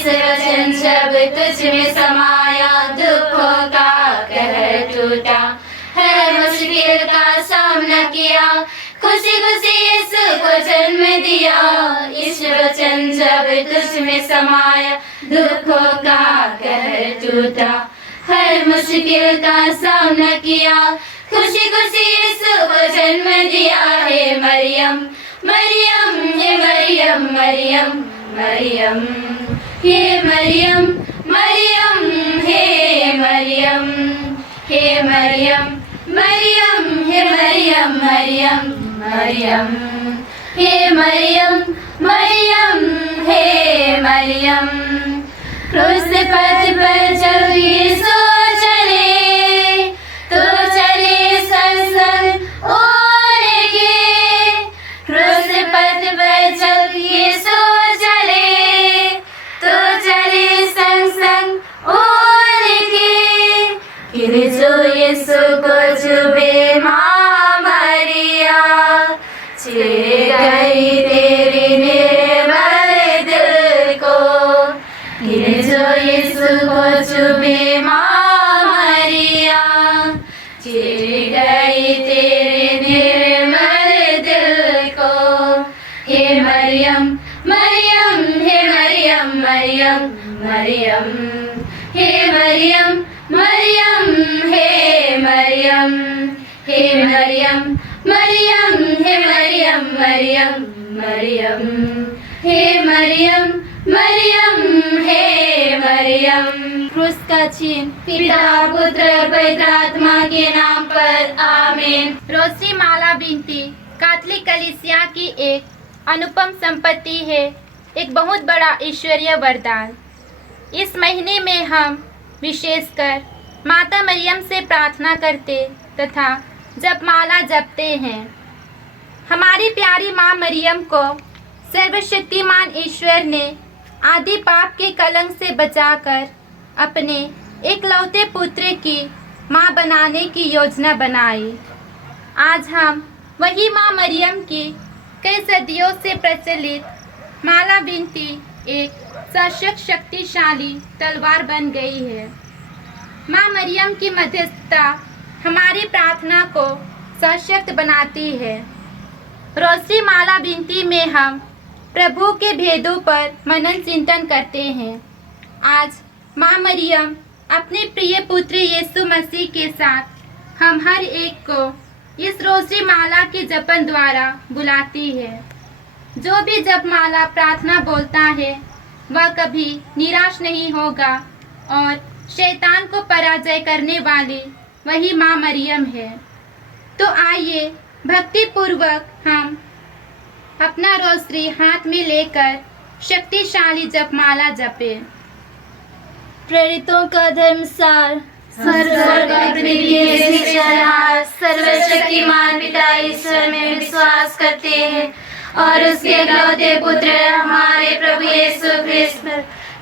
इस वचन जब तुझ में समाया, दुखों का कहर टूटा, हर मुश्किल का सामना किया, खुशी खुशी यीशु को जन्म दिया। इस वचन जब तुझ में समाया, दुखों का कहर टूटा, हर मुश्किल का सामना किया, खुशी खुशी यीशु को जन्म दिया। हे मरियम मरियम, हे मरियम मरियम मरियम, हे मरियम मरियम, हे मरियम, हे मरियम मरियम, हे मरियम मरियम मरियम, हे मरियम मरियम, हे मरियम। क्रूस पथ पर जब यीशु चले, तो चले संग संग उनके। क्रूस पथ पर जब यीशु चले, तो चले संग संग उनके। फिर जो यीशु को चुभे माँ मरिया, छिड़ गई तेरे निर्मल दिल को। फिर जो यीशु को चुभे माँ मरिया, छिड़ गई तेरे निर्मल दिल को। हे मरियम मरियम, हे मरियम मरियम मरियम, हे मरियम मरियम, हे मरियम, हे मरियम मरियम, हे मरियम मरियम मरियम, हे मरियम मरियम, हे मरियम। क्रूस का चिन्ह पिता पुत्र पवित्र आत्मा के नाम पर, आमीन। रोज़री माला बिनती कैथोलिक कलीसिया की एक अनुपम संपत्ति है, एक बहुत बड़ा ईश्वरीय वरदान। इस महीने में हम विशेषकर माता मरियम से प्रार्थना करते तथा जपमाला जपते हैं। हमारी प्यारी माँ मरियम को सर्वशक्तिमान ईश्वर ने आदि पाप के कलंक से बचाकर अपने एकलौते पुत्र की माँ बनाने की योजना बनाई। आज हम वही माँ मरियम की कई सदियों से प्रचलित माला बिनती एक सशक्त शक्तिशाली तलवार बन गई है। माँ मरियम की मध्यस्थता हमारी प्रार्थना को सशक्त बनाती है। रोज़री माला बिनती में हम प्रभु के भेदों पर मनन चिंतन करते हैं। आज माँ मरियम अपने प्रिय पुत्र यीशु मसीह के साथ हम हर एक को इस रोज़री माला के जपन द्वारा बुलाती है। जो भी जपमाला प्रार्थना बोलता है वह कभी निराश नहीं होगा और शैतान को पराजय करने वाली वही माँ मरियम है। तो आइए भक्ति पूर्वक हम अपना रोज़री हाथ में लेकर शक्तिशाली जपमाला जपे। प्रेरितों का धर्मसार, सर्वशक्तिमान पिता ईश्वर में विश्वास करते हैं और उसके इकलौते पुत्र हमारे प्रभु यीशु ख्रिस्त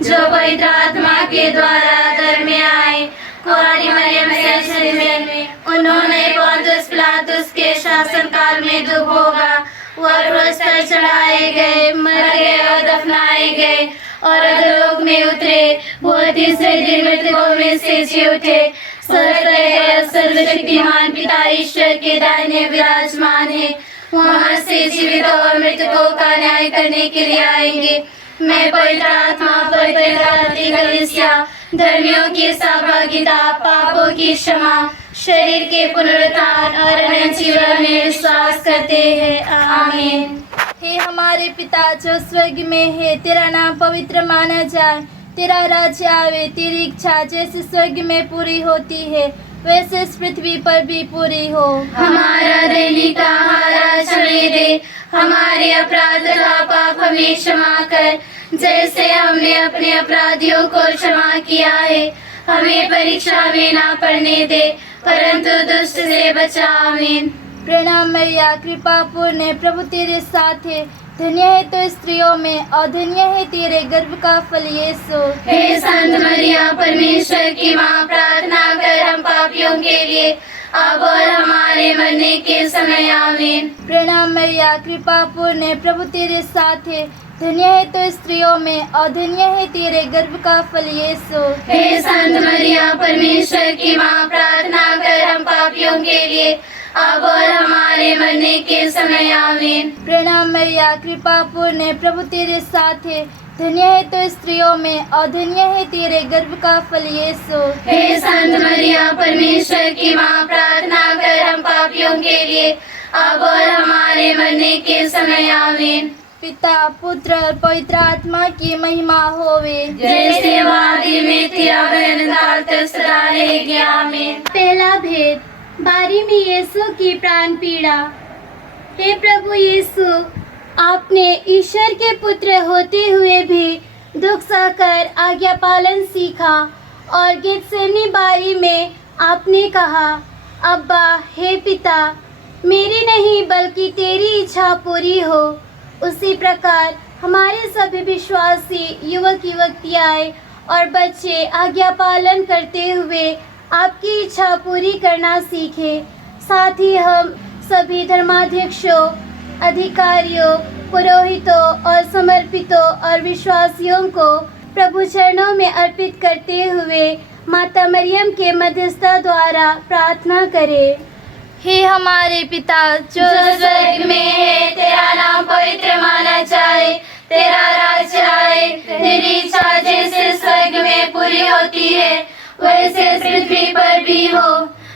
जो पवित्र आत्मा के द्वारा धर्म में आए, कुंवारी मरियम से शरीर में, उन्होंने पोंतियुस पिलातुस के शासन काल में दुख भोगा, वह क्रूस पर चढ़ाए गए, मर गए और दफनाए गए और अधोलोक में उतरे। वो तीसरे दिन मृतकों में से जी उठे, स्वर्ग गए, सर्वशक्तिमान पिता ईश्वर के दाहिने विराजमान है। वहाँ से जीवितों और मृतकों का न्याय करने के लिए आएंगे। मैं पवित्र आत्मा, पवित्र कलीसिया, धर्मियों की सहभागिता, पापों की क्षमा, शरीर के पुनरुत्थान और अनंत जीवन में विश्वास करते हैं। आमीन। हे हमारे पिता जो स्वर्ग में है, तेरा नाम पवित्र माना जाए, तेरा राज्य आवे, तेरी इच्छा जैसे स्वर्ग में पूरी होती है वैसे इस पृथ्वी पर भी पूरी हो। हमारा दैनिक आहार आज हमें दे, हमारे अपराध तथा पाप हमें क्षमा कर, जैसे हमने अपने अपराधियों को क्षमा किया है। हमें परीक्षा में ना पड़ने दे, परंतु दुष्ट से बचा। आमीन। प्रणाम मैया, कृपा पूर्ण, प्रभु तेरे साथ है, धन्य है तो स्त्रियों में और धन्य है तेरे गर्भ का फल यीशु। हे संत मरिया, परमेश्वर की माँ, प्रार्थना कर हम पापियों के लिए अब और हमारे मरने के समय। आमीन। प्रणाम मैया, कृपा पूर्ण, प्रभु तेरे साथ है, धन्य है तो स्त्रियों में और धन्य है तेरे गर्भ का फल यीशु। हे संत मरिया परमेश्वर की माँ, प्रार्थना कर हम पापियों के लिए अब और हमारे मरने के समय आमीन। प्रणाम मरिया, कृपा पूर्ण, प्रभु तेरे साथ है, धन्य है तो स्त्रियों में और धन्य है तेरे गर्भ का फल यीशु। हे संत मरिया परमेश्वर की माँ, प्रार्थना कर हम पापियों के लिए अब और हमारे मरने के समय आमीन। पिता पुत्र और पवित्र आत्मा की महिमा होवे, जैसे आदि में थी अब अनंत तक सदा रहेगी आमीन। पहला भेद, बारी में यीशु की प्राण पीड़ा। हे प्रभु यीशु, आपने ईश्वर के पुत्र होते हुए भी दुख सहकर आज्ञा पालन सीखा और गेतसेमनी बारी में आपने कहा, अब्बा हे पिता, मेरी नहीं बल्कि तेरी इच्छा पूरी हो। उसी प्रकार हमारे सभी विश्वासी युवक युवतियाँ और बच्चे आज्ञा पालन करते हुए आपकी इच्छा पूरी करना सीखे। साथ ही हम सभी धर्माध्यक्षों, अधिकारियों, पुरोहितों और समर्पितों और विश्वासियों को प्रभु चरणों में अर्पित करते हुए माता मरियम के मध्यस्थता द्वारा प्रार्थना करें। हे हमारे पिता जो स्वर्ग में है, तेरा नाम पवित्र माना जाए, तेरा राज्य आए, तेरी इच्छा जैसे स्वर्ग में पूरी होती है वैसे पृथ्वी पर भी हो।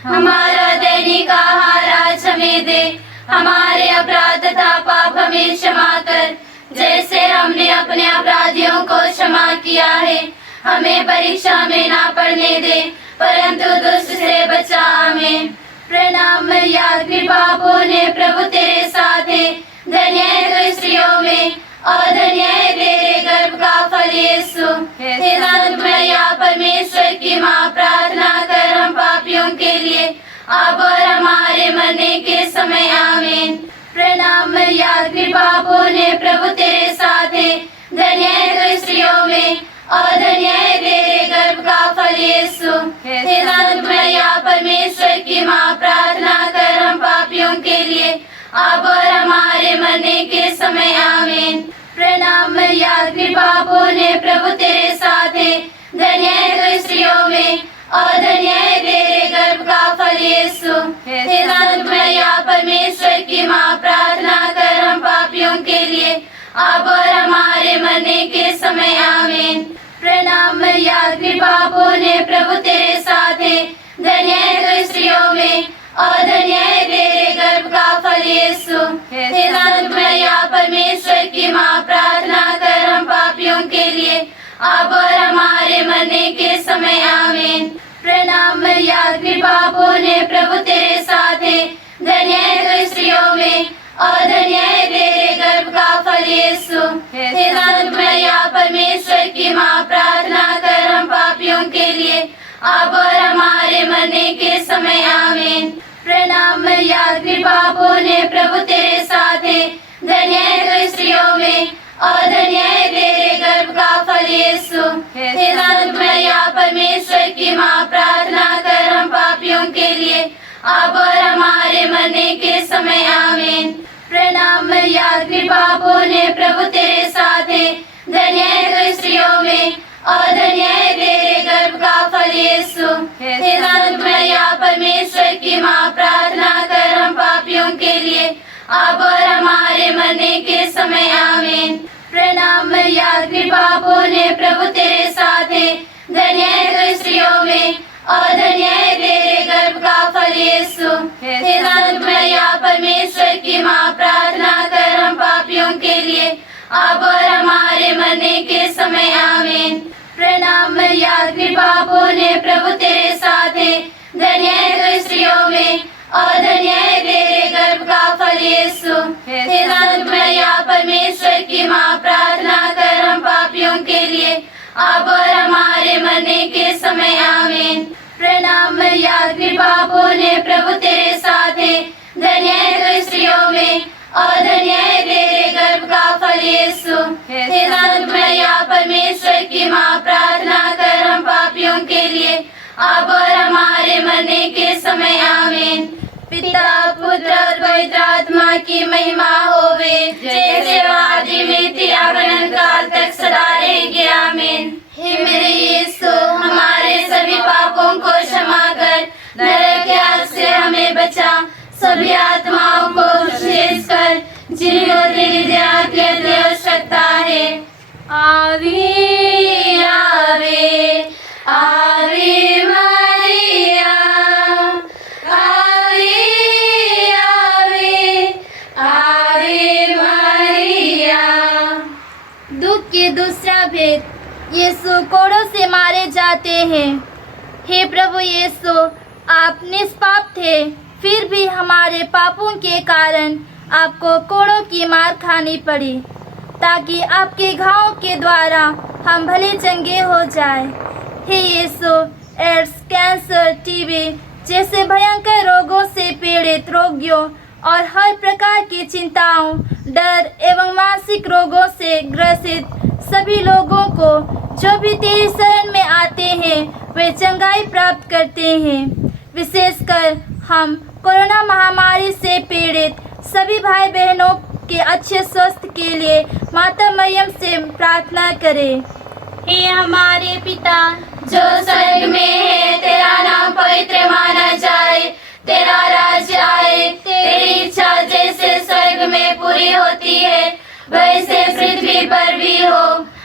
हमारा दैनिक आहार आज हमें दे, हमारे अपराध तथा पाप हमें क्षमा कर, जैसे हमने अपने अपराधियों को क्षमा किया है। हमें परीक्षा में ना पड़ने दे, परंतु दुष्ट से बचा। आमीन। प्रणाम मरिया, कृपा पूर्ण, प्रभु तेरे साथ है, धन्य है तू स्त्रियों में और धन्य है तेरे गर्भ का फल यीशु। हे संत मरिया परमेश्वर की माँ, प्रार्थना कर हम पापियों के लिए अब और हमारे मरने के समय आमीन। प्रणाम मरिया, कृपा पूर्ण, प्रभु तेरे साथ है, धन्य है तू स्त्रियों में और धन्य है तेरे गर्भ का फल यीशु। हे संत मरिया परमेश्वर की माँ, प्रार्थना कर हम पापियों के लिए अब और हमारे मरने के समय आमीन। प्रणाम मरिया, कृपा पूर्ण, प्रभु तेरे साथ है, धन्य है तू स्त्रियों में और धन्य है तेरे गर्भ का फल यीशु। हे संत मरिया परमेश्वर की माँ, प्रार्थना कर हम पापियों के लिए अब और हमारे मरने के समय आमीन। प्रणाम मरिया, कृपा पूर्ण, प्रभु तेरे साथ है, धन्य है तू स्त्रियों में और धन्य है तेरे गर्भ का फल यीशु। हे संत मरिया परमेश्वर की माँ, प्रार्थना कर हम पापियों के लिए अब और हमारे मरने के समय आमीन। प्रणाम मरिया, कृपा पूर्ण, प्रभु तेरे साथ है, धन्य है तू स्त्रियों में और धन्य है तेरे गर्भ का फल यीशु। हे संत मरिया परमेश्वर की माँ, प्रार्थना कर हम पापियों के लिए अब और हमारे मरने के समय आमीन। प्रणाम मरिया, कृपा पूर्ण, प्रभु तेरे साथ है, धन्य है तू स्त्रियों में और धन्य है तेरे गर्भ का फल यीशु। हे संत मरिया परमेश्वर की माँ, प्रार्थना कर हम पापियों के लिए अब और हमारे मरने के समय आमीन। प्रणाम मरिया, कृपा पूर्ण, प्रभु तेरे साथ है, धन्य है तू स्त्रियों में और धन्य है तेरे गर्भ का फल यीशु। हे संत मरिया परमेश्वर की माँ, प्रार्थना कर हम पापियों के लिए अब और हमारे मरने के समय आमीन। प्रणाम मरिया, कृपा पूर्ण, प्रभु तेरे साथ है, धन्य है तू स्त्रियों में और धन्य है तेरे गर्भ का फल यीशु। हे संत मरिया परमेश्वर की माँ, प्रार्थना कर हम पापियों के लिए अब और हमारे मरने के समय आमीन। प्रणाम मरिया, कृपा पूर्ण, प्रभु तेरे साथ है, धन्य है तू स्त्रियों में और धन्य है तेरे गर्भ का फल यीशु। हे संत मरिया परमेश्वर की माँ, प्रार्थना कर हम पापियों के लिए अब और हमारे मरने के समय आमीन। प्रणाम मरिया, कृपा पूर्ण, प्रभु तेरे साथ है, धन्य है तू स्त्रियों में और धन्य है तेरे गर्भ का फल यीशु। हे संत मरिया परमेश्वर की माँ, प्रार्थना कर हम पापियों के लिए अब और हमारे मरने के समय आमीन। पिता पुत्र और पवित्र आत्मा की महिमा होवे, जैसे आदि में थी अब सभी आत्माओं को विशेषकर जिनको तेरी दया की अति आवश्यकता है। आवे आवे आवे मरिया, आवे आवे आवे मरिया। दुख के दूसरा भेद, यीशु कोड़ों से मारे जाते हैं। हे प्रभु यीशु, आप निष्पाप थे, फिर भी हमारे पापों के कारण आपको कोड़ों की मार खानी पड़ी, ताकि आपके घावों के द्वारा हम भले चंगे हो जाएं। हे यीशु, एड्स, कैंसर, टीबी जैसे भयंकर रोगों से पीड़ित रोगियों और हर प्रकार की चिंताओं, डर एवं मानसिक रोगों से ग्रसित सभी लोगों को जो भी तेरी शरण में आते हैं वे चंगाई प्राप्त करते हैं। विशेषकर हम कोरोना महामारी से पीड़ित सभी भाई बहनों के अच्छे स्वास्थ्य के लिए माता मरियम से प्रार्थना करें। हे हमारे पिता जो स्वर्ग में है, तेरा नाम पवित्र माना जाए, तेरा राज्य आए, तेरी इच्छा जैसे स्वर्ग में पूरी होती है वैसे पृथ्वी पर भी हो।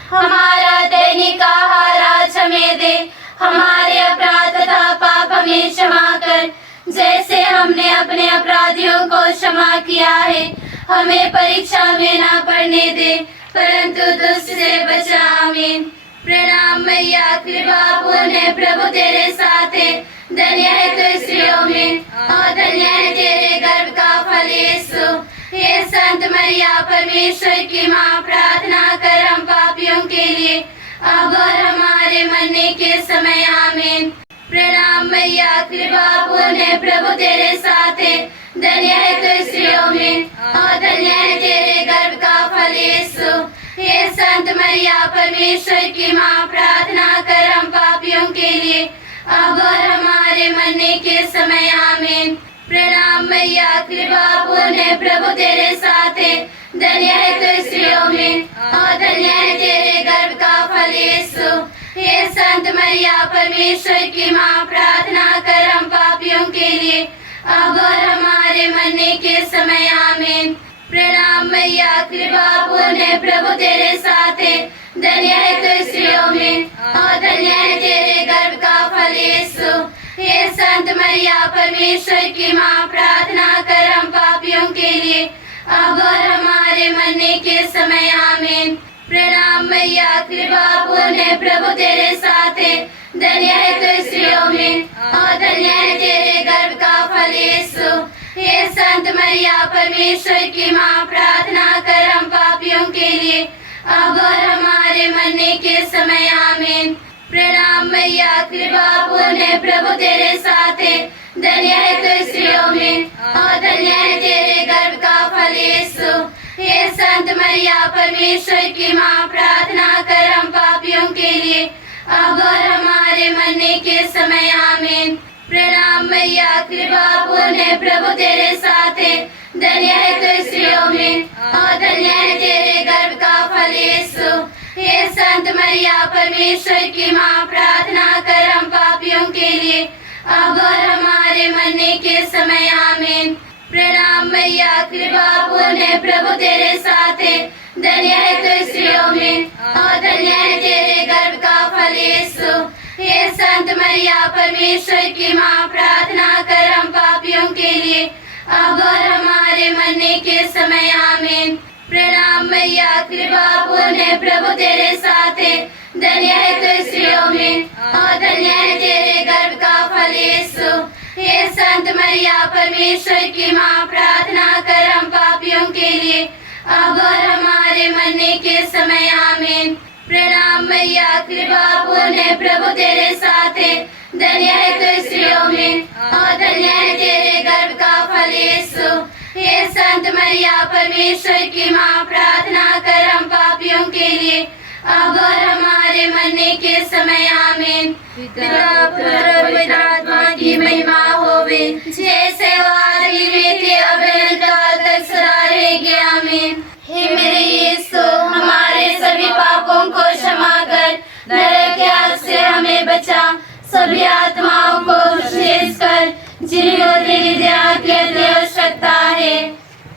हमारा दैनिक आहार आज हमें दे, हमारे अपराध तथा पाप हमें क्षमा कर, जैसे हमने अपने अपराधियों को क्षमा किया है। हमें परीक्षा में ना पड़ने दे, परंतु दुष्ट से बचा। आमीन। प्रणाम मैया, कृपा पूर्ण प्रभु तेरे साथ है, धन्य है तू स्त्रियों में और धन्य है तेरे गर्भ का फल यीशु। हे संत मरिया, परमेश्वर की माँ, प्रार्थना कर हम पापियों के लिए अब और हमारे मरने के समय। आमीन। प्रणाम मैया, कृपा पूर्ण प्रभु तेरे साथ है, धन्य है तू स्त्रियों में और धन्य है तेरे गर्भ का फल यीशु। हे संत मरिया, परमेश्वर की माँ, प्रार्थना कर हम पापियों के लिए अब और हमारे मरने के समय। आमीन। प्रणाम मैया, कृपा पूर्ण प्रभु तेरे साथ है, धन्य है तू स्त्रियों में और धन्य है तेरे गर्भ का फल यीशु। हे संत मरिया, परमेश्वर की माँ, प्रार्थना कर हम पापियों के लिए अब और हमारे मरने के समय। आमीन। प्रणाम मैया, कृपा पूर्ण प्रभु तेरे साथ है, धन्य है तू स्त्रियों में और धन्य है तेरे गर्भ का फल यीशु। हे संत मरिया, परमेश्वर की माँ, प्रार्थना कर हम पापियों के लिए अब और हमारे मरने के समय। आमीन। प्रणाम मैया, कृपा पूर्ण प्रभु तेरे साथ है, धन्य है तू स्त्रियों में और धन्य है तेरे गर्भ का फल यीशु। हे संत मरिया, परमेश्वर की माँ, प्रार्थना कर हम पापियों के लिए अब और हमारे मरने के समय। आमीन। प्रणाम मैया, कृपा पूर्ण प्रभु तेरे साथ है, धन्य है तू स्त्रियों में और धन्य है तेरे गर्भ का फल यीशु। हे संत मरिया, परमेश्वर की माँ, प्रार्थना कर हम पापियों के लिए अब और हमारे मरने के समय। आमीन। प्रणाम मैया, कृपा पूर्ण प्रभु तेरे साथ है, धन्य है तू स्त्रियों में और धन्य है तेरे गर्भ का फल यीशु। हे संत मरिया, परमेश्वर की माँ, प्रार्थना कर हम पापियों के लिए अब और हमारे मरने के समय। आमीन। प्रणाम मैया, कृपा पूर्ण प्रभु तेरे साथ है, धन्य है तू स्त्रियों में और धन्य है तेरे गर्भ का फल यीशु। हे संत मरिया, परमेश्वर की माँ, प्रार्थना कर हम पापियों के लिए अब और हमारे मरने के समय। आमीन। प्रणाम मैया, कृपा पूर्ण प्रभु तेरे साथ है, धन्य है तू स्त्रियों में और धन्य है तेरे गर्भ का फल यीशु। हे संत मरिया, परमेश्वर की माँ, प्रार्थना कर हम पापियों के लिए अब और हमारे मरने के समय। आमीन। प्रणाम मैया, कृपा पूर्ण प्रभु तेरे साथ है, धन्य है तू स्त्रियों में और धन्य है तेरे गर्भ का फल यीशु। हे संत मरिया, परमेश्वर की माँ, प्रार्थना कर हम पापियों के लिए अब और हमारे मरने के समय। आमीन। पिता, पुत्र, पवित्र आत्मा की महिमा होवे, जैसे वो आदि में थे अब अनंतकाल तक सदा रहेगी। आमीन। हे मेरे यीशु, हमारे सभी पापों को क्षमा कर, नरक की आग से हमें बचा, सभी आत्माओं को विशेषकर जिनको तेरी दया की अति आवश्यकता है।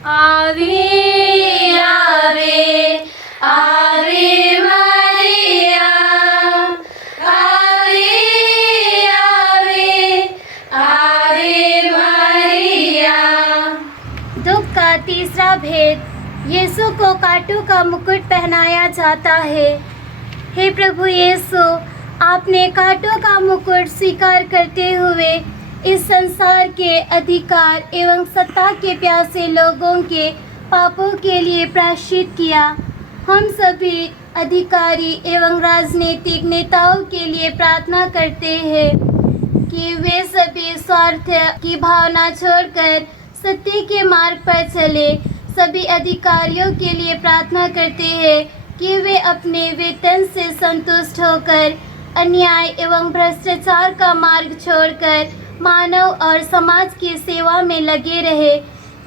आवे आवे आवे मरिया, आवे आवे आवे मरिया। दुख का तीसरा भेद, यीशु को कांटों का मुकुट पहनाया जाता है। हे प्रभु यीशु, आपने कांटों का मुकुट स्वीकार करते हुए इस संसार के अधिकार एवं सत्ता के प्यासे लोगों के पापों के लिए प्रायश्चित किया। हम सभी अधिकारी एवं राजनीतिक नेताओं के लिए प्रार्थना करते हैं कि वे सभी स्वार्थ की भावना छोड़कर सत्य के मार्ग पर चले। सभी अधिकारियों के लिए प्रार्थना करते हैं कि वे अपने वेतन से संतुष्ट होकर अन्याय एवं भ्रष्टाचार का मार्ग छोड़कर मानव और समाज की सेवा में लगे रहे।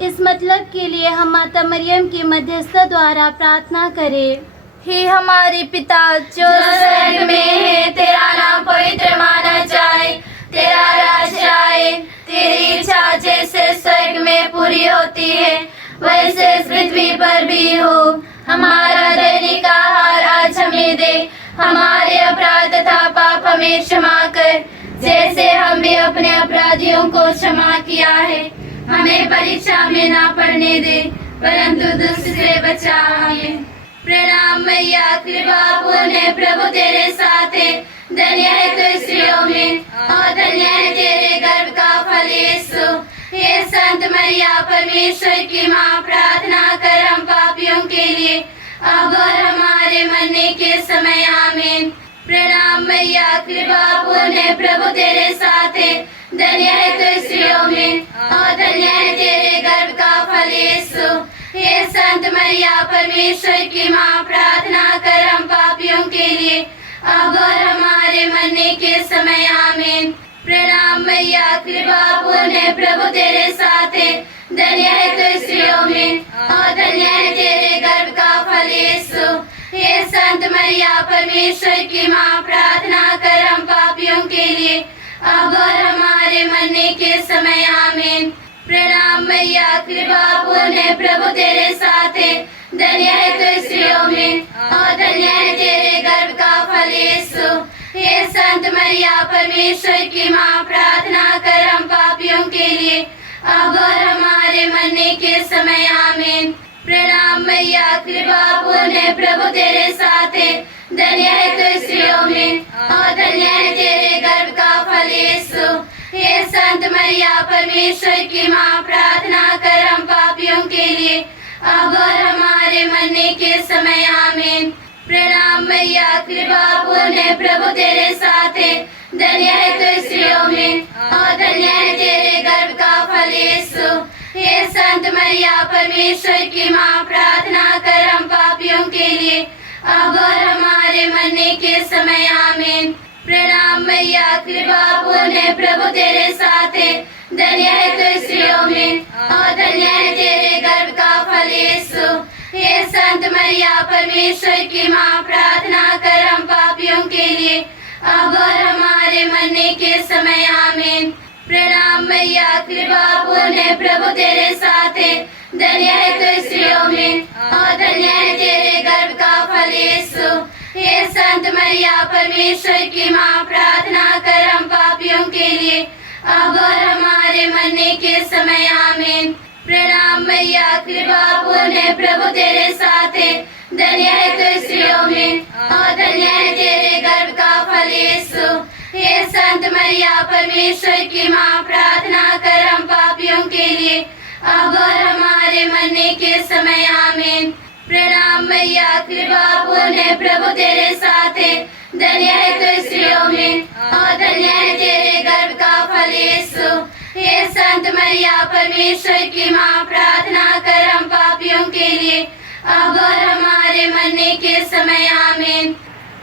इस मतलब के लिए हम माता मरियम की मध्यस्थता द्वारा प्रार्थना करें। हे हमारे पिता जो स्वर्ग में है, तेरा नाम पवित्र माना जाए, तेरा राज्य आए, तेरी इच्छा जैसे स्वर्ग में पूरी होती है वैसे इस पृथ्वी पर भी हो। हमारा दैनिक आहार आज हमें दे, हमारे अपराध तथा पाप हमें क्षमा कर, जैसे हम भी अपने अपराधियों को क्षमा किया है। हमें परीक्षा में ना पड़ने दे, परंतु दुष्ट से बचा हमें। प्रणाम मैया, कृपा पूर्ण प्रभु तेरे साथ है, धन्य है तू स्त्रियों में और धन्य है तेरे गर्भ का फल यीशु। हे संत मरिया, परमेश्वर की माँ, प्रार्थना कर हम पापियों के लिए अब और हमारे मरने के समय आमीन। प्रणाम मैया, कृपा पूर्ण प्रभु तेरे साथ है, धन्य है तू स्त्रियों में और धन्य है तेरे गर्भ का फल यीशु। हे संत मरिया, परमेश्वर की माँ, प्रार्थना कर हम पापियों के लिए अब और हमारे मरने के समय आमीन। प्रणाम मैया, कृपा पूर्ण प्रभु तेरे साथ है, धन्य है तू स्त्रियों में और धन्य है तेरे गर्भ का फल यीशु। हे संत मरिया, परमेश्वर की माँ, प्रार्थना कर हम पापियों के लिए अब और हमारे मरने के समय आमीन। प्रणाम मैया, कृपा पूर्ण प्रभु तेरे साथ है, धन्य है तू स्त्रियों में और धन्य है तेरे गर्भ का फल यीशु। हे संत मरिया, परमेश्वर की माँ, प्रार्थना कर हम पापियों के लिए अब और हमारे मरने के समय आमीन। प्रणाम मैया, कृपा पूर्ण प्रभु तेरे साथ है, धन्य है तू स्त्रियों में और धन्य है तेरे गर्भ का फल यीशु। हे संत मरिया, परमेश्वर की माँ, प्रार्थना कर हम पापियों के लिए अब और हमारे मरने के समय आमीन। प्रणाम मैया, कृपा पूर्ण प्रभु तेरे साथ है, धन्य है तू स्त्रियों में और धन्य है तेरे गर्भ का फल यीशु। हे संत मरिया, परमेश्वर की माँ, प्रार्थना कर हम पापियों के लिए अब और हमारे मरने के समय आमीन। प्रणाम मैया, कृपा पूर्ण प्रभु तेरे साथ है, धन्य है तू स्त्रियों में और धन्य है तेरे गर्भ का फल यीशु। हे संत मरिया, परमेश्वर की माँ, प्रार्थना कर हम पापियों के लिए अब और हमारे मरने के समय आमीन। प्रणाम मैया, कृपा पूर्ण प्रभु तेरे साथ है, धन्य है तू स्त्रियों में और धन्य है तेरे गर्भ का फल यीशु। हे संत मरिया, परमेश्वर की माँ, प्रार्थना कर हम पापियों के लिए अब और हमारे मरने के समय आमीन। प्रणाम मैया, कृपा पूर्ण प्रभु तेरे साथ है, धन्य है तू स्त्रियों में और धन्य है तेरे गर्भ का फल यीशु। हे संत मरिया, परमेश्वर की माँ, प्रार्थना कर हम पापियों के लिए अब और हमारे मरने के समय आमीन। प्रणाम मैया, कृपा पूर्ण प्रभु तेरे साथ है, धन्य है तू स्त्रियों में और धन्य है तेरे गर्भ का फल यीशु। हे संत मरिया, परमेश्वर की माँ, प्रार्थना कर हम पापियों के लिए अब और हमारे मरने के समय आमीन।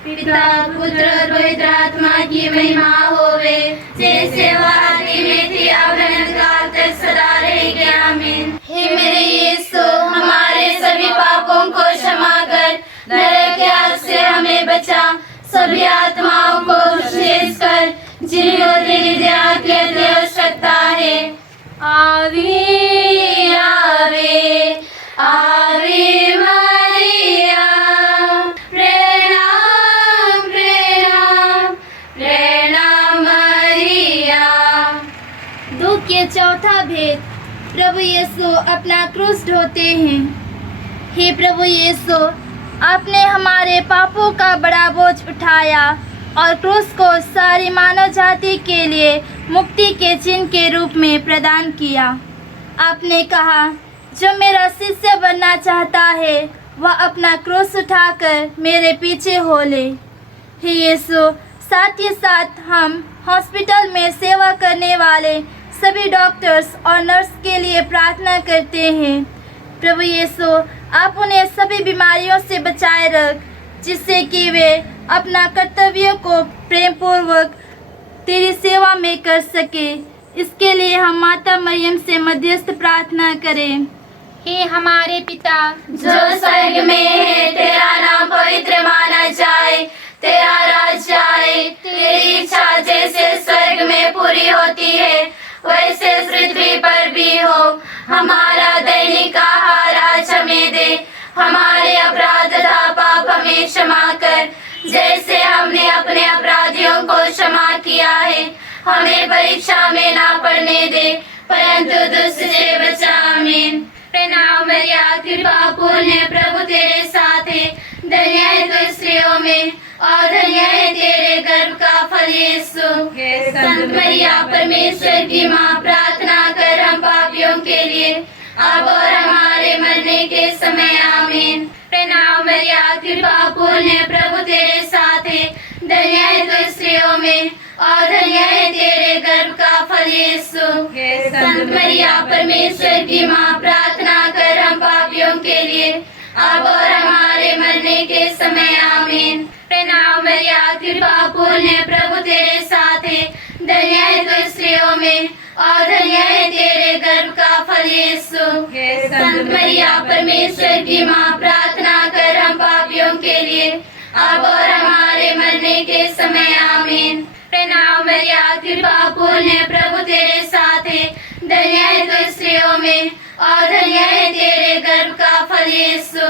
पिता, पुत्र और पवित्र आत्मा की महिमा होवे, जैसे वह आदि में थी अब अनंत काल तक सदा रहेगी आमीन। हे मेरे यीशु, हमारे सभी पापों को क्षमा कर, नरक के आग से हमें बचा, सभी आत्माओं को विशेष कर जिनको तेरी दया की अति आवश्यकता है। आवे आवे आवे मरिया, प्रणाम प्रणाम प्रणाम मरिया। दुख के चौथा भेद, प्रभु यीशु अपना क्रूस ढोते हैं। हे प्रभु यीशु, आपने हमारे पापों का बड़ा बोझ उठाया और क्रूस को सारी मानव जाति के लिए मुक्ति के चिन्ह के रूप में प्रदान किया। आपने कहा, जो मेरा शिष्य बनना चाहता है वह अपना क्रूस उठाकर मेरे पीछे हो ले। हे यीशु, साथ ही साथ हम हॉस्पिटल में सेवा करने वाले सभी डॉक्टर्स और नर्स के लिए प्रार्थना करते हैं। प्रभु यीशु, आप उन्हें सभी बीमारियों से बचाए रख, जिससे कि वे अपना कर्तव्य को प्रेम पूर्वक तेरी सेवा में कर सके। इसके लिए हम माता मरियम से मध्यस्थ प्रार्थना करें। हे हमारे पिता जो स्वर्ग में है, तेरा नाम पवित्र माना जाए, तेरा राज्य आए, तेरी इच्छा जैसे स्वर्ग में पूरी होती है वैसे पृथ्वी पर भी हो। हमारा दैनिक आहार आज हमें दे, हमारे अपराध तथा पाप हमें क्षमा कर, जैसे हमने अपने अपराधियों को क्षमा किया है। हमें परीक्षा में ना पड़ने दे, परंतु दुष्ट से बचा। आमीन। प्रणाम मरिया, कृपा पूर्ण है, प्रभु तेरे साथ है। धन्य है तू स्त्रियों में और धन्य है तेरे गर्भ का फल यीशु। संत मरिया, परमेश्वर की माँ, प्रार्थना कर हम पापियों के लिए अब और हमारे मरने के समय। आमीन। प्रणाम मरिया, कृपा पूर्ण है, प्रभु तेरे साथ है। धन्य है तू स्त्रियों में और धन्य है तेरे गर्भ का फल यीशु। संत मरिया, परमेश्वर की माँ, प्रार्थना कर हम पापियों के लिए अब और हमारे मरने के समय। आमीन। प्रणाम मरिया, कृपा पूर्ण है, प्रभु तेरे साथ है। धन्य है तू स्त्रियों में और धन्य है तेरे गर्भ का फल यीशु। संत मरिया, परमेश्वर की माँ, प्रार्थना कर हम पापियों के लिए अब और हमारे मरने के समय। आमीन। प्रणाम मरिया, कृपा पूर्ण है, प्रभु तेरे साथ है। धन्य है तू स्त्रियों में और धन्य है तेरे गर्भ का फल यीशु।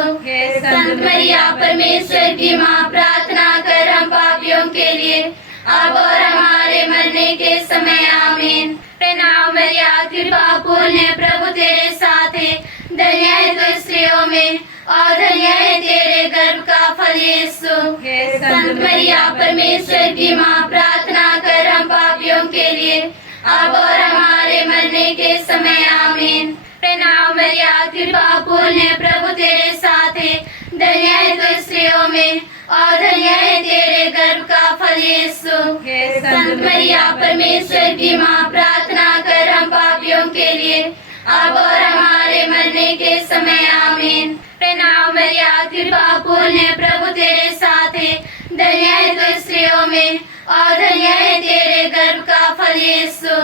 संत मरिया, परमेश्वर की माँ, प्रार्थना कर हम पापियों के लिए अब और हमारे मरने के समय। आमीन। प्रणाम मरिया, कृपा पूर्ण है, प्रभु तेरे साथ है। धन्य है तू स्त्रियों में और धन्य है तेरे गर्भ का फल यीशु। संत मरिया, परमेश्वर की माँ, प्रार्थना कर हम पापियों के लिए अब और हमारे मरने के समय। आमीन। प्रणाम मरिया, कृपा पूर्ण है, प्रभु तेरे साथ है। धन्य है तू स्त्रियों में और धन्य है तेरे गर्भ का फल यीशु। संत मरिया, परमेश्वर की माँ, प्रार्थना कर हम पापियों के लिए अब और हमारे मरने के समय। आमीन। प्रणाम मरिया, कृपा पूर्ण है, प्रभु तेरे साथ है। धन्य है तू स्त्रियों में और धन्य है तेरे गर्भ का फल यीशु।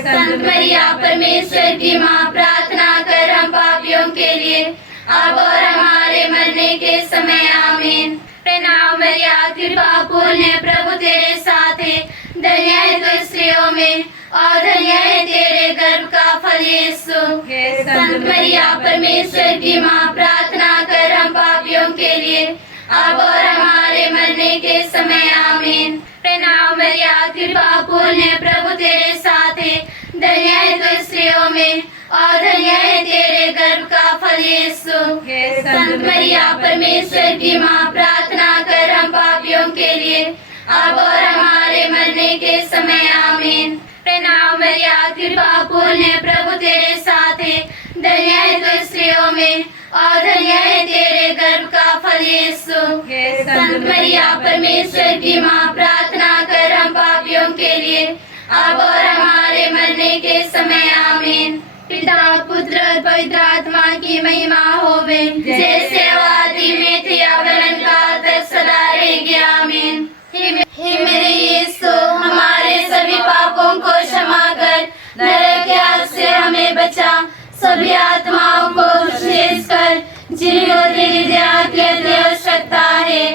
संत मरिया, परमेश्वर की माँ, प्रार्थना कर हम पापियों के लिए अब और हमारे मरने के समय। आमीन। प्रणाम मरिया, कृपा पूर्ण है, प्रभु तेरे साथ है। धन्य है तू स्त्रियों में और धन्य है तेरे गर्भ का फल यीशु। संत मरिया, परमेश्वर की माँ, प्रार्थना कर हम पापियों के लिए अब और हमारे मरने के समय। आमीन। प्रणाम मरिया, कृपा पूर्ण है, प्रभु तेरे साथ है। धन्य है तू स्त्रियों में और धन्य है तेरे गर्भ का फल यीशु। संत मरिया, परमेश्वर की माँ, प्रार्थना कर हम पापियों के लिए अब और हमारे मरने के समय। आमीन। प्रणाम मरिया, कृपा पूर्ण है, प्रभु तेरे साथ है। धन्य है तू स्त्रियों में और धन्य है तेरे गर्भ का फल यीशु। संत मरिया, परमेश्वर की माँ, प्रार्थना कर हम पापियों के लिए अब और हमारे मरने के समय। आमीन। पिता, पुत्र और पवित्र आत्मा की महिमा होवे, जैसे आदि में थी अब अनंत तक सदा रहेगी। आमीन। हे मेरे यीशु, हमारे सभी पापों को क्षमा कर, नरक की आग से हमें बचा, सभी आत्माओं को विशेषकर जिनको तेरी दया की अति आवश्यकता है।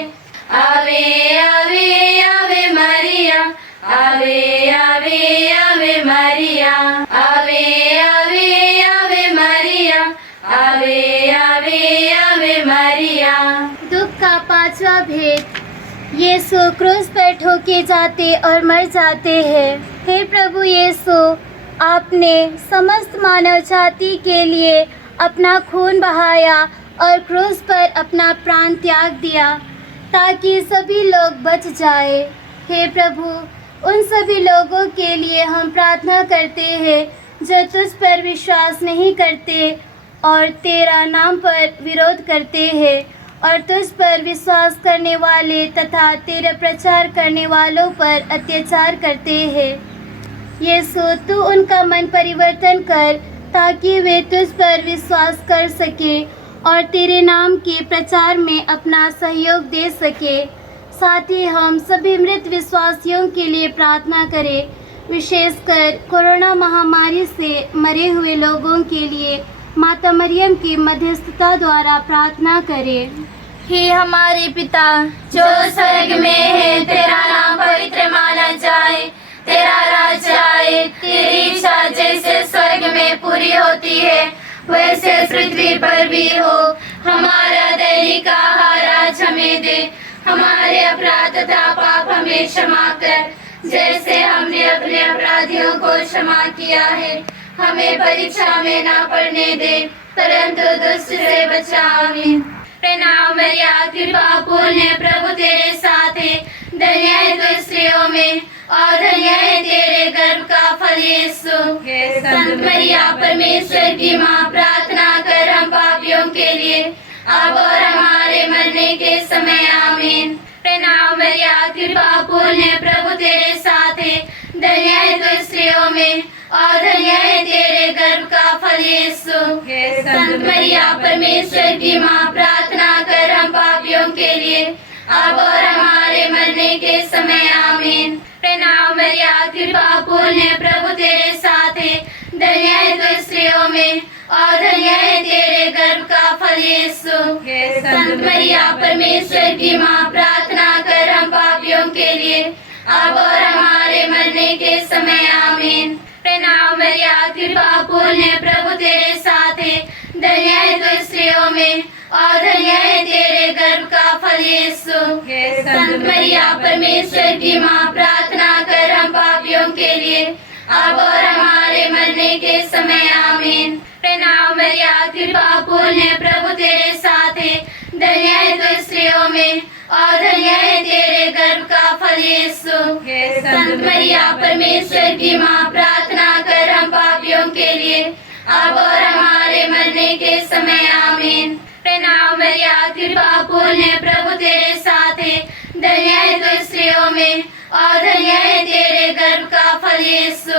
आवे आवे आवे मरिया, आवे आवे आवे मारिया। दुख का पांचवा भेद। यीशु क्रूस पर ठोके जाते और मर जाते हैं। हे प्रभु यीशु, आपने समस्त मानव जाति के लिए अपना खून बहाया और क्रूस पर अपना प्राण त्याग दिया ताकि सभी लोग बच जाए। हे प्रभु, उन सभी लोगों के लिए हम प्रार्थना करते हैं जो तुझ पर विश्वास नहीं करते और तेरा नाम पर विरोध करते हैं और तुझ पर विश्वास करने वाले तथा तेरा प्रचार करने वालों पर अत्याचार करते हैं। यीशु, तू उनका मन परिवर्तन कर ताकि वे तुझ पर विश्वास कर सके और तेरे नाम के प्रचार में अपना सहयोग दे सके। साथ ही हम सभी मृत विश्वासियों के लिए प्रार्थना करें, विशेषकर कोरोना महामारी से मरे हुए लोगों के लिए माता मरियम की मध्यस्थता द्वारा प्रार्थना करें। हे हमारे पिता जो स्वर्ग में है, तेरा नाम पवित्र माना जाए, तेरा राज्य आए, तेरी इच्छा जैसे स्वर्ग में पूरी होती है वैसे पृथ्वी पर भी हो। हमारा दैनिक आहार आज हमें दे, हमारे अपराध तथा पाप हमें क्षमा कर जैसे हमने अपने अपराधियों को क्षमा किया है। हमें परीक्षा में ना पड़ने दे परंतु दुष्ट से बचा। आमीन। प्रणाम मरिया, कृपा पूर्ण है, प्रभु तेरे साथ है, धन्य है तू स्त्रियों में और धन्य है तेरे गर्भ का फल यीशु। संत मरिया परमेश्वर की माँ, प्रार्थना कर हम पापियों के लिए अब और हमारे मरने के समय। आमीन। प्रणाम मरिया, कृपा पूर्ण है, प्रभु तेरे साथ है, धन्य है तू स्त्रियों में और धन्य है तेरे गर्भ का फल यीशु। संत मरिया परमेश्वर की माँ, प्रार्थना कर हम पापियों के लिए अब और हमारे मरने के समय। आमीन। प्रणाम मरिया, कृपा पूर्ण है, प्रभु तेरे साथ है, धन्य है तू स्त्रियों में और धन्य है तेरे गर्भ का फल यीशु। संत मरिया परमेश्वर की माँ, प्रार्थना कर हम पापियों के लिए अब और हमारे मरने के समय। आमीन। प्रणाम मरिया, कृपा पूर्ण है, प्रभु तेरे साथ है, धन्य है तू स्त्रियों में और धन्य है तेरे गर्भ का फल यीशु। संत मरिया परमेश्वर की माँ, प्रार्थना कर हम पापियों के लिए अब और हमारे मरने के समय। आमीन। प्रणाम मरिया, कृपा पूर्ण है, प्रभु तेरे साथ है, धन्य है तू स्त्रियों में और धन्य है तेरे गर्भ का फल यीशु। संत मरिया परमेश्वर की माँ, प्रार्थना कर हम पापियों के लिए अब और हमारे मरने के समय। आमीन। प्रणाम मरिया, कृपा पूर्ण है, प्रभु तेरे साथ है, धन्य है तू स्त्रियों में और धन्य है तेरे गर्भ का फल यीशु।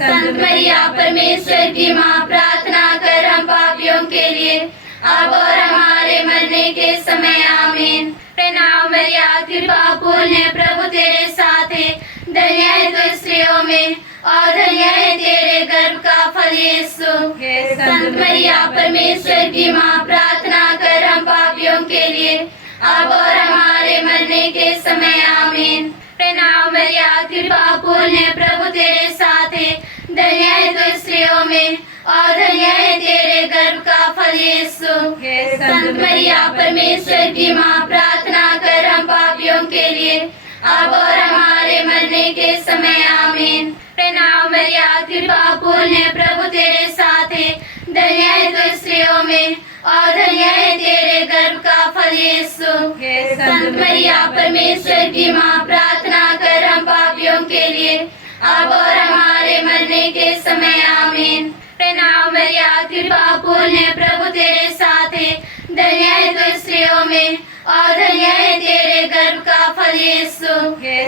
संत मरिया परमेश्वर की माँ, प्रार्थना कर हम पापियों के लिए अब और हमारे मरने के समय। आमीन। प्रणाम मरिया, कृपा पूर्ण है, प्रभु तेरे साथ है, धन्य है तू स्त्रियों में और धन्य है तेरे गर्भ का फल यीशु। संत मरिया परमेश्वर की माँ, प्रार्थना कर हम पापियों के लिए अब और हमारे मरने के समय। आमीन। प्रणाम मरिया, कृपा पूर्ण है, प्रभु तेरे साथ है, धन्य है तू स्त्रियों में और धन्य है तेरे गर्भ का फल यीशु। संत मरिया परमेश्वर की माँ, प्रार्थना कर हम पापियों के लिए अब और हमारे मरने के समय। आमीन। प्रणाम मरिया, कृपा पूर्ण है, प्रभु तेरे साथ है, धन्य है तू स्त्रियों में और धन्य है तेरे गर्भ का फल यीशु। संत मरिया परमेश्वर की माँ, प्रार्थना कर हम पापियों के लिए अब और हमारे मरने के समय। आमीन। प्रणाम मरिया, कृपा पूर्ण है, प्रभु तेरे साथ है, धन्य है तू स्त्रियों में और धन्य है तेरे गर्भ का फल यीशु।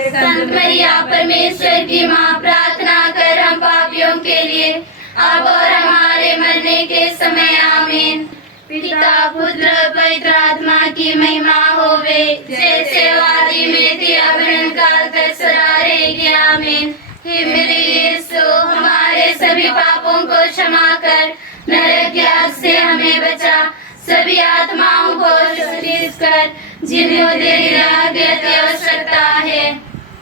संत मरिया परमेश्वर की माँ, प्रार्थना कर हम पापियों के लिए अब और हमारे मरने के समय। आमीन। पिता पुत्र पवित्र आत्मा की महिमा होवे, जैसे आदि में थी अब काल तक सदा रहेगी। आमीन। हे मेरे यीशु, हमारे सभी पापों को क्षमा कर नरक की आग से हमें बचा, सभी आत्माओं को सुरक्षित कर जिन्हें तेरी राह की अति आवश्यकता है।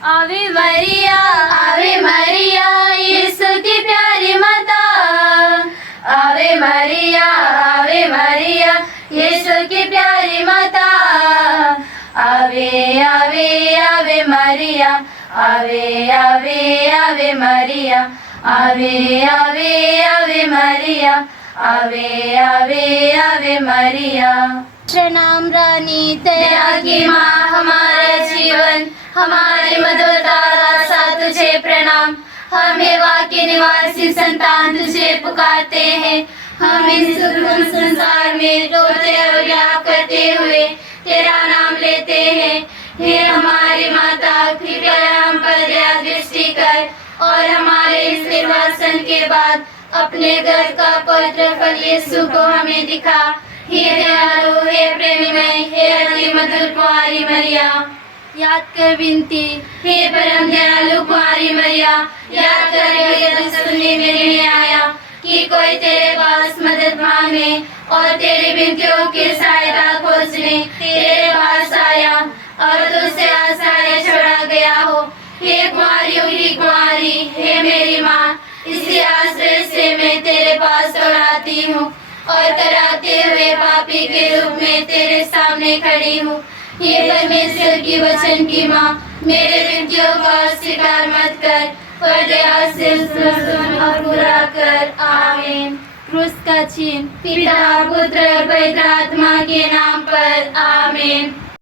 आवे मरिया, आवे मरिया, यीशु की प्यारी माता। आवे मरिया, आवे आवे मरिया, यीशु की प्यारी माता। आवे आवे आवे मरिया, आवे आवे आवे मरिया, आवे आवे आवे मरिया, आवे आवे आवे मरिया। प्रणाम रानी दया की माँ, हमारा जीवन, हमारी मददगारा सा तुझे प्रणाम। हम एवा के निवासी संतान तुझे पुकारते हैं। हम इस दुर्गम संसार में रोते और याद करते हुए तेरा नाम लेते हैं। हे हमारी माता, कृपया हम पर दया दृष्टि कर और हमारे इस निर्वासन के बाद अपने घर का पवित्र फल यीशु को हमें दिखा। हे दयालु, हे प्रेममय, हे अति मधुर कुंवारी मरिया, याद कर विनती। हे परम दयालु कुंवारी मरिया, याद कर यदि सुनने में नहीं आया कि कोई तेरे पास मदद मांगने और तेरी विनतियों की सहायता खोजने तेरे पास आया और तुझसे आशाएं छोड़ा गया हो। हे कुंवारियों की कुंवारी, हे मेरी माँ, इसी आश्रय से मैं तेरे पास दौड़ाती हूँ और कराते हुए पापी के रूप में तेरे सामने खड़ी हूँ। हे परमेश्वर की वचन की माँ, मेरे विनतियों को अस्वीकार मत कर, पर दया से सुन और पूरा कर। आमीन। क्रूस का चिन्ह। पिता, पुत्र और पवित्र आत्मा के नाम पर। आमीन।